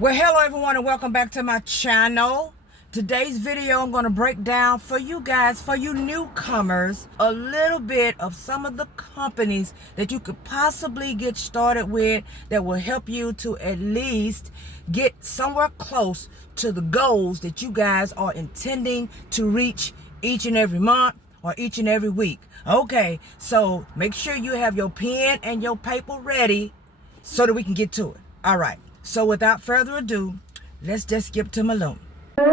Well, hello everyone and welcome back to my channel. Today's video I'm going to break down for you guys, for you newcomers, a little bit of some of the companies that you could possibly get started with that will help you to at least get somewhere close to the goals that you guys are intending to reach each and every month or each and every week. Okay, so make sure you have your pen and your paper ready so that we can get to it. All right. So without further ado, let's just skip to Malone. Still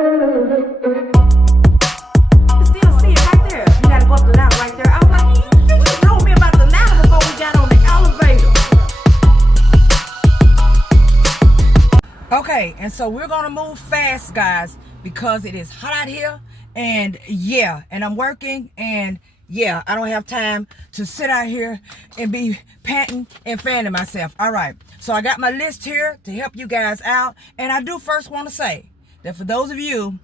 see it right there. You gotta go up the ladder right there. I was like, you told me about the ladder before we got on the elevator. Okay, and so we're gonna move fast, guys, because it is hot out here, and I'm working, and I don't have time to sit out here and be panting and fanning myself. All right, so I got my list here to help you guys out. And I do first want to say that for those of you,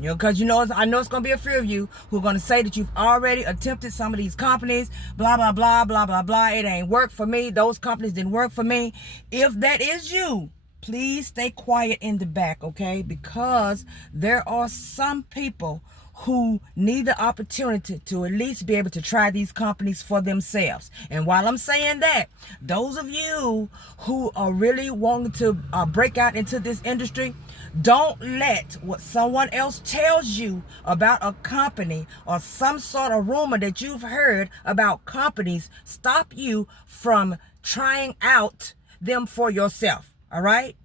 because I know it's going to be a few of you who are going to say that you've already attempted some of these companies, blah, blah, blah, blah, blah, blah. It ain't worked for me. Those companies didn't work for me. If that is you, please stay quiet in the back, okay? Because there are some people who need the opportunity to at least be able to try these companies for themselves. And while I'm saying that, those of you who are really wanting to break out into this industry, don't let what someone else tells you about a company or some sort of rumor that you've heard about companies stop you from trying out them for yourself. All right?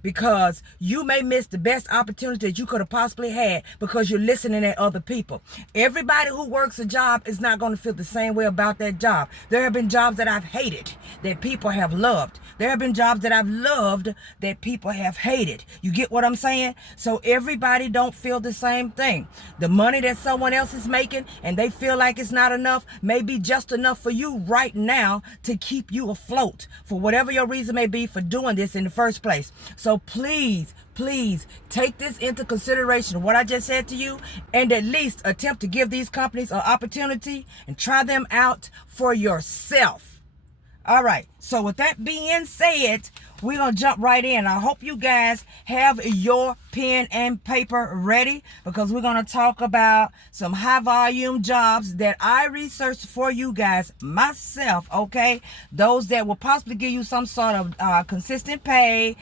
Because you may miss the best opportunity that you could have possibly had because you're listening at other people. Everybody who works a job is not going to feel the same way about that job. There have been jobs that I've hated that people have loved. There have been jobs that I've loved that people have hated. You get what I'm saying? So everybody don't feel the same thing. The money that someone else is making and they feel like it's not enough may be just enough for you right now to keep you afloat for whatever your reason may be for doing this in the first place. So please take this into consideration, what I just said to you, and at least attempt to give these companies an opportunity and try them out for yourself. All right, so with that being said, we're going to jump right in. I hope you guys have your pen and paper ready because we're going to talk about some high volume jobs that I researched for you guys myself, okay? Those that will possibly give you some sort of consistent pay,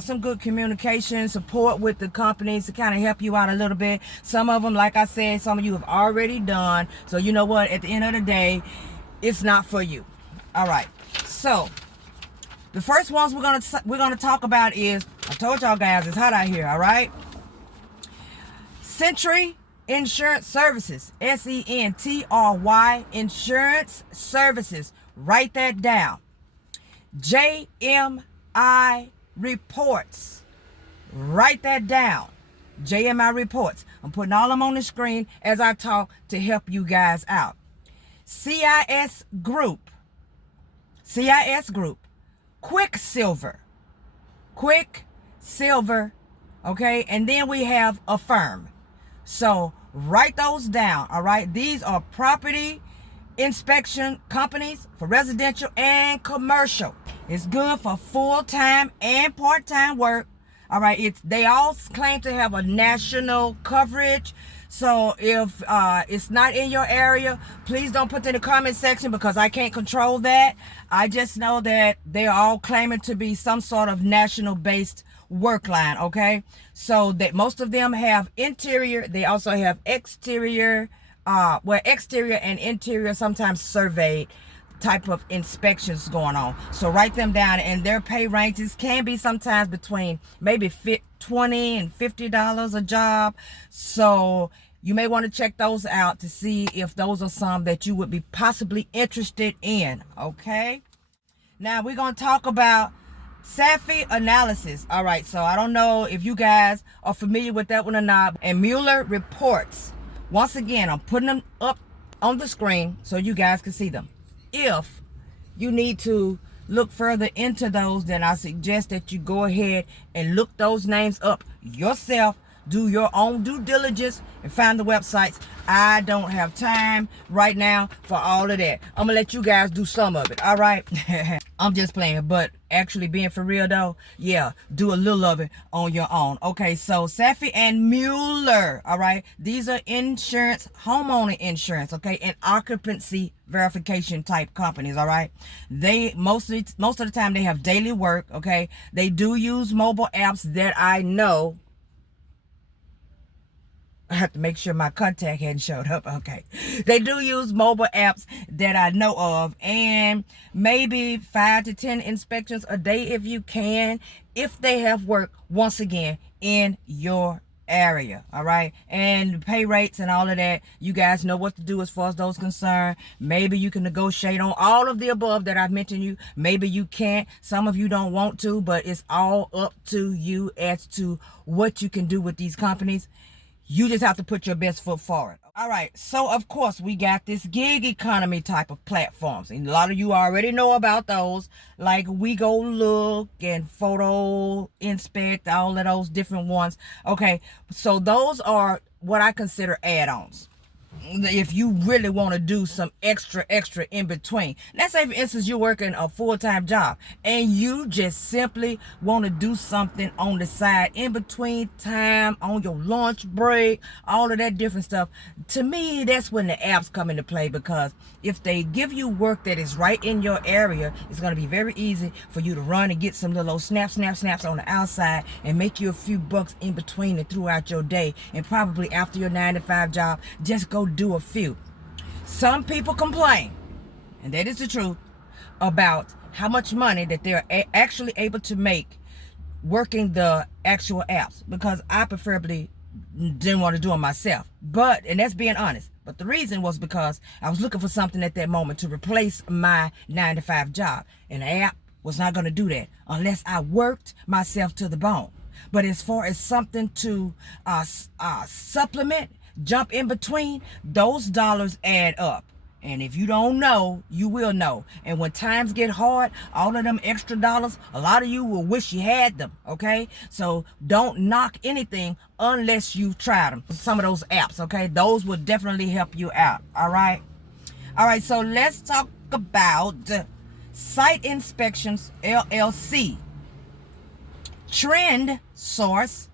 some good communication, support with the companies to kind of help you out a little bit. Some of them, like I said, some of you have already done. So you know what? At the end of the day, it's not for you. All right, so the first ones we're gonna talk about is, I told y'all guys it's hot out here. All right, Sentry Insurance Services, SENTRY Insurance Services. Write that down. JMI Reports. Write that down. JMI Reports. I'm putting all of them on the screen as I talk to help you guys out. CIS Group. Quicksilver, okay, and then we have Affirm. So write those down. All right, these are property inspection companies for residential and commercial. It's good for full-time and part-time work. All right, they all claim to have a national coverage. So if it's not in your area, please don't put it in the comment section because I can't control that. I just know that they're all claiming to be some sort of national based work line, okay? So that most of them have interior, they also have exterior, exterior and interior, sometimes surveyed type of inspections going on. So write them down, and their pay ranges can be sometimes between maybe $20 and $50 a job. So you may want to check those out to see if those are some that you would be possibly interested in. Okay, now we're going to talk about SAFE analysis. All right, so I don't know if you guys are familiar with that one or not. And Mueller reports. Once again, I'm putting them up on the screen so you guys can see them. If you need to look further into those, then I suggest that you go ahead and look those names up yourself. do your own due diligence and find the websites. I don't have time right now for all of that. I'm gonna let you guys do some of it, all right? I'm just playing, but actually being for real though, yeah, do a little of it on your own. Okay, so Safi and Mueller, all right? These are insurance, homeowner insurance, okay, and occupancy verification type companies, all right? They most of the time they have daily work, okay? They do use mobile apps that I know. I have to make sure my contact hadn't showed up. Okay. They do use mobile apps that I know of, and maybe 5 to 10 inspections a day if you can, if they have work, once again, in your area. All right. And pay rates and all of that, you guys know what to do as far as those concerned. Maybe you can negotiate on all of the above that I've mentioned you. Maybe you can't. Some of you don't want to, but it's all up to you as to what you can do with these companies. You just have to put your best foot forward. All right. So, of course, we got this gig economy type of platforms. And a lot of you already know about those. Like We Go Look and Photo Inspect, all of those different ones. Okay. So those are what I consider add-ons. If you really want to do some extra in between. Let's say, for instance, you're working a full-time job and you just simply want to do something on the side in between time, on your lunch break, all of that different stuff. To me, that's when the apps come into play, because if they give you work that is right in your area, it's going to be very easy for you to run and get some little snaps on the outside and make you a few bucks in between and throughout your day. And probably after your 9-to-5 job, just go do a few. Some people complain, and that is the truth, about how much money that they're actually able to make working the actual apps, because I preferably didn't want to do it myself. And that's being honest. But the reason was because I was looking for something at that moment to replace my 9-to-5 job, and the app was not going to do that unless I worked myself to the bone. But as far as something to supplement, jump in between, those dollars add up. And if you don't know, you will know. And when times get hard, all of them extra dollars, a lot of you will wish you had them, okay? So don't knock anything unless you've tried them. Some of those apps, okay? Those will definitely help you out, all right? All right, so let's talk about Site Inspections, LLC. Trend Source,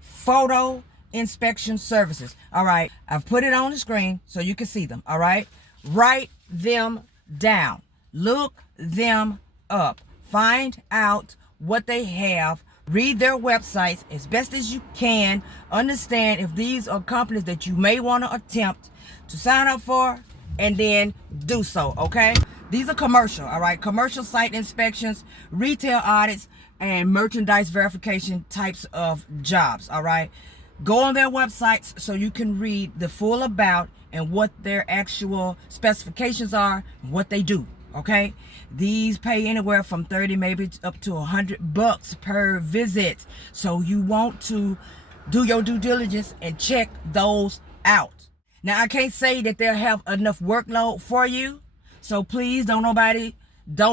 Photo Inspection Services. All right, I've put it on the screen so you can see them. All right, write them down, look them up, find out what they have, read their websites as best as you can, understand if these are companies that you may want to attempt to sign up for, and then do so. Okay, these are commercial. All right, commercial site inspections, retail audits, and merchandise verification types of jobs. All right, go on their websites so you can read the full about and what their actual specifications are and what they do. Okay, these pay anywhere from 30 maybe up to $100 per visit, so you want to do your due diligence and check those out. Now, I can't say that they'll have enough workload for you, so please don't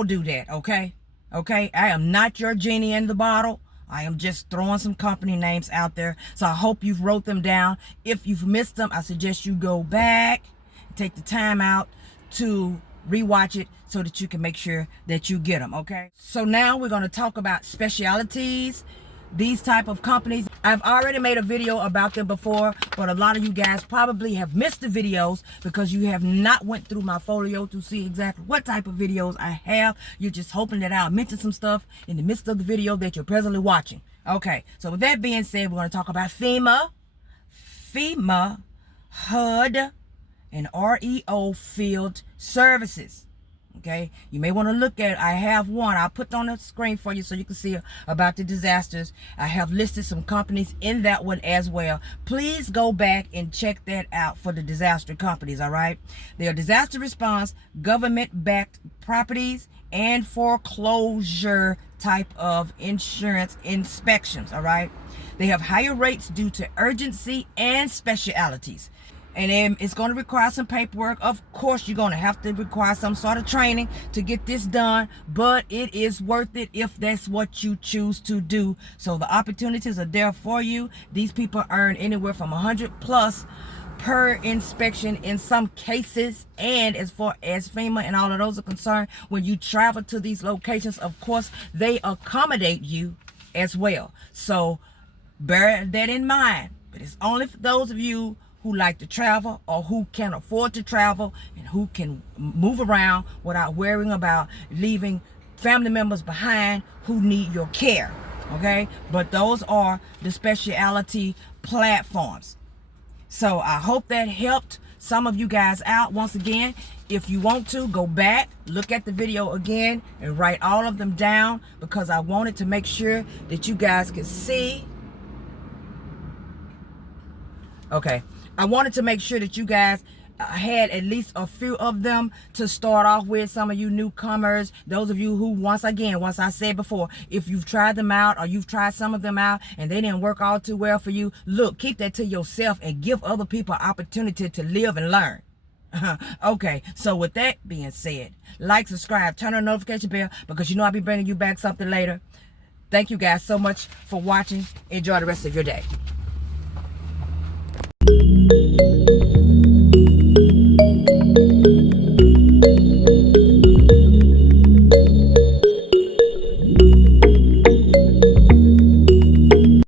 do that. Okay, I am not your genie in the bottle. I am just throwing some company names out there. So I hope you've wrote them down. If you've missed them, I suggest you go back, take the time out to rewatch it so that you can make sure that you get them, okay? So now we're going to talk about specialties. These type of companies, I've already made a video about them before, but a lot of you guys probably have missed the videos because you have not went through my folio to see exactly what type of videos I have. You're just hoping that I'll mention some stuff in the midst of the video that you're presently watching. Okay, so with that being said, we're going to talk about FEMA, HUD, and REO field services. Okay, you may want to look at, I have one, I'll put on the screen for you so you can see about the disasters. I have listed some companies in that one as well. Please go back and check that out for the disaster companies, all right? They are disaster response, government-backed properties, and foreclosure type of insurance inspections, all right? They have higher rates due to urgency and specialities. And then it's going to require some paperwork. Of course, you're going to have to require some sort of training to get this done, but it is worth it if that's what you choose to do. So the opportunities are there for you. These people earn anywhere from 100 plus per inspection in some cases. And as far as FEMA and all of those are concerned, when you travel to these locations, of course, they accommodate you as well. So bear that in mind. But it's only for those of you who like to travel, or who can afford to travel, and who can move around without worrying about leaving family members behind who need your care. Okay? But those are the specialty platforms. So I hope that helped some of you guys out. Once again, if you want to, go back, look at the video again, and write all of them down, because I wanted to make sure that you guys could see. Okay, I wanted to make sure that you guys had at least a few of them to start off with. Some of you newcomers, those of you who, once I said before, if you've tried them out, or you've tried some of them out and they didn't work all too well for you, look, keep that to yourself and give other people an opportunity to live and learn. Okay, so with that being said, like, subscribe, turn on the notification bell, because you know I'll be bringing you back something later. Thank you guys so much for watching. Enjoy the rest of your day.